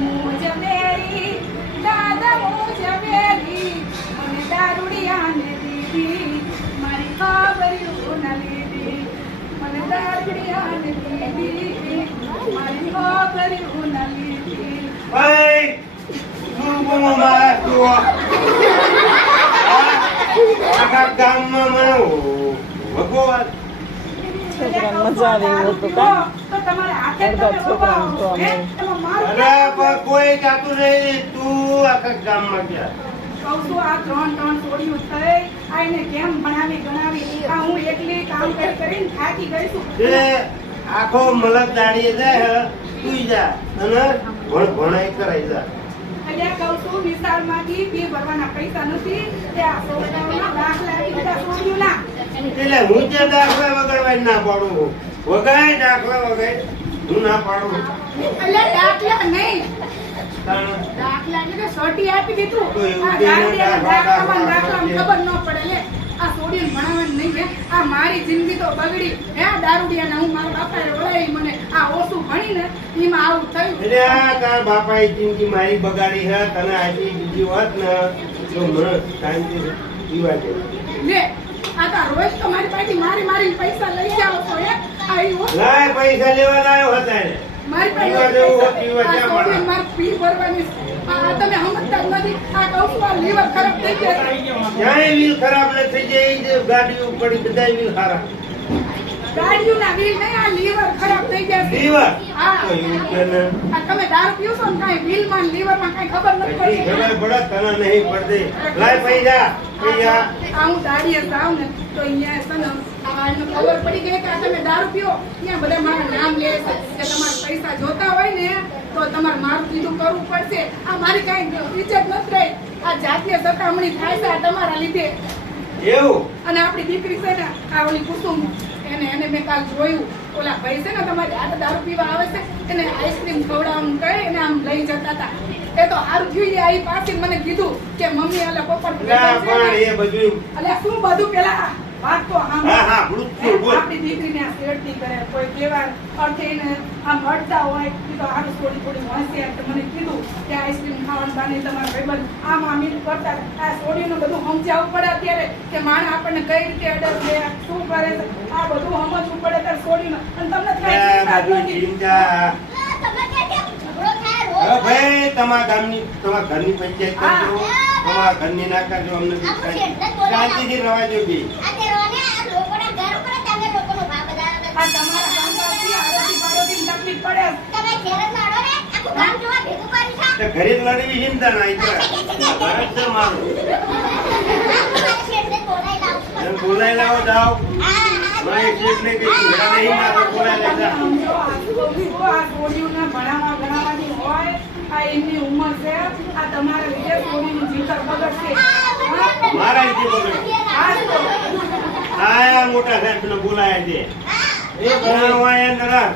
હું જમેરી દાદા હું જમેરી મને દારૂડિયાને દીધી, મારી ખબરીઓ ન લીધી, મને દારૂડિયાને દીધી, મારી ખબરીઓ ન લીધી. ભાઈ તું ગામમાં મને ભગવાન છોકરાને મજા આવે એવું હતું કાં? તો તમારે હાથે અડધા છોકરાને જોવા મળે. અરે પણ કોઈ જાતું નહીં તું આખા ગામમાં ગયા. કહું આ ત્રણ ત્રણ છોડીઓ થઈ. આ એને કેમ ભણાવી ગણાવી? આ હું એકલી કામ કરી કરીને થાકી ગઈ છું. આખો મલક દાડીએ જાય તું જા અને ભણ ભણાઈ કરાઈ જા. કહું છું વિશાળમાંથી ફી ભરવાના પૈસા નથી. તે આ છોકરાઓના દાખલા બધા છોડ્યું ના એટલે હું જે દાખલા વગાડવા ના પાડું વગાય દાખલા વગાય હું ના પાડું. એટલે દાખલા નહીં. દાખલા એટલે કે આપી દીધું. તો એવું આ કે ગાડી અને દાખલા દાખલા ખબર ન પડે લે. આ છોડીને ભણાવવાની નહીં હે. આ મારી જિંદગી તો બગડી. હે આ દારૂડિયાને હું મારા બાપાએ ઓળાવી મને આ ઓછું ભણીને એમાં આવું થયું. એટલે આ તાર બાપાએ જિંદગી મારી બગાડી હે તને આજે બીજી વાત ને. જો મને શાંતિ જીવા દે. લે આ તો રોજ તો મારી પાસેથી મારી મારી પૈસા લઈ જાઓ છો હે? આ લાય પૈસા લેવા લાયો હતા એને. મારી પાસે જેવું પૈસા- પીવા આ જ્યાં છોડીને મળે. મારે ફી ભરવાની આ તમે સમજતા નથી. આ કહું લીવર ખરાબ થઈ ગયા ક્યાંય વ્હીલ ખરાબ ન થઈ જાય ગાડીઓ પડી બધા વ્હીલ ખરાબ. ગાડીઓના વ્હીલ નહીં આ લીવર ખરાબ થઈ ગયા લીવર? હા. ને. તમે દારૂ પીઓ છો ને કાંઈ? વ્હીલમાં લીવરમાં કાંઈ ખબર નથી પડતી ખબર પડે તને નહીં પડતી. લાય પૈસા. હું દાડીએ જાઉં ને તો અહીંયા છે ને આ એમને ખબર પડી ગઈ કે આ તમે દારૂ પીઓ ત્યાં બધા મારા નામ લે છે કે તમારે પૈસા જોતા હોય ને તો તમારે મારું કીધું કરવું પડશે. આ મારી કાંઈ ઇજ્જત નથી રહી આ જાતીય સતામણી થાય છે તમારા લીધે. એવું? અને આપણી દીકરી છે ને આ ઓલી કુસુમ એને એને મેં કાલ જોયું. ઓલા ભાઈ છે ને તમારી આ દારૂ પીવા આવે છે એને આઈસ્ક્રીમ ખવડાવવાનું કહે એને આમ લઈ જતા હતા. એ તો સારું થયું એ આવી પાસે મને કીધું કે મમ્મી ઓલા પપ્પા ના પણ એ બધું અલે શું બધું પેલા વાત તો આમ હા હા આપણી દીકરીને આ શેરડી કરે કોઈ કેવા અર્થે આમ અડતા હોય તો હારું થોડી થોડી તો મને કીધું કે આઈસ્ક્રીમ ખાવાનું બાને તમારા ભાઈબંધ આમ આમ એમ કરતા આ છોડીનું બધું સમજાવવું પડે અત્યારે કે માણ આપણને કઈ રીતે અડર છે શું કરે છે આ બધું સમજવું ભાઈ તમારા ગામની તમારા ઘરની પંચાયત કરજો. તમારા ઘરની ના કરજો અમને શાંતિથી રવા બી. ઘરે જ લડવી ચિંતા ને મારું. બોલાઈ લાવો. જાઓ. ભણાવવા એમની ઉંમર છે આ તમારા બગડશે? મારા બગડે. આયા મોટા સાહેબને બોલાયા છે એ ભણાવો આયા નરા.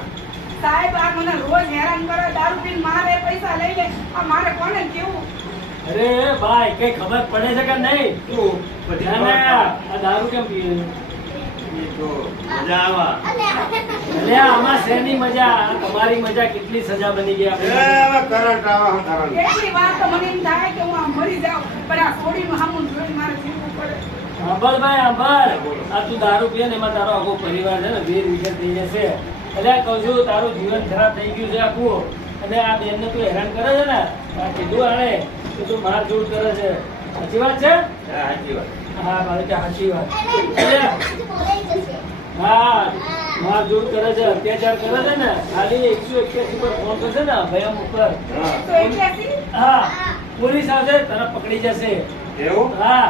સાહેબ આ મને રોજ હેરાન કરે દારૂ પીને મારે પૈસા લઈ લે આ મારે કોને કેવું અરે ભાઈ કઈ ખબર પડે છે કે નહીં શું? પછી ના ના આ દારૂ કેમ પીએ તો મજા આવા. આમાં શેની મજા? તમારી મજા કેટલી સજા બની ગઈ એ આપણે કરંટ આવા હું એટલી વાર તો મને એમ થાય કે હું આમ મરી જાઉં પણ આ છોડીનું સામું જોઈને મારે જીવવું પડે. સાંભળ ભાઈ સાંભળ આ તું દારૂ પીએ ને એમાં તારો આખો પરિવાર છે ને વેર વિખેર થઈ જશે. એટલે કહું છું તારું જીવન ખરાબ થઈ ગયું છે આખું અને આ બેનને તું હેરાન કરે છે ને કીધું આણે કે તું માર જોડ કરે છે. સાચી વાત છે? હા, સાચી વાત. હા મારે કે સાચી વાત. એટલે હા માર કરે છે અત્યાચાર કરે છે ને ખાલી એકસો એક્યાસી પર ફોન કરશે ને ભયમ ઉપર. હા. હા પોલીસ આવશે તને પકડી જશે. એવું? હા.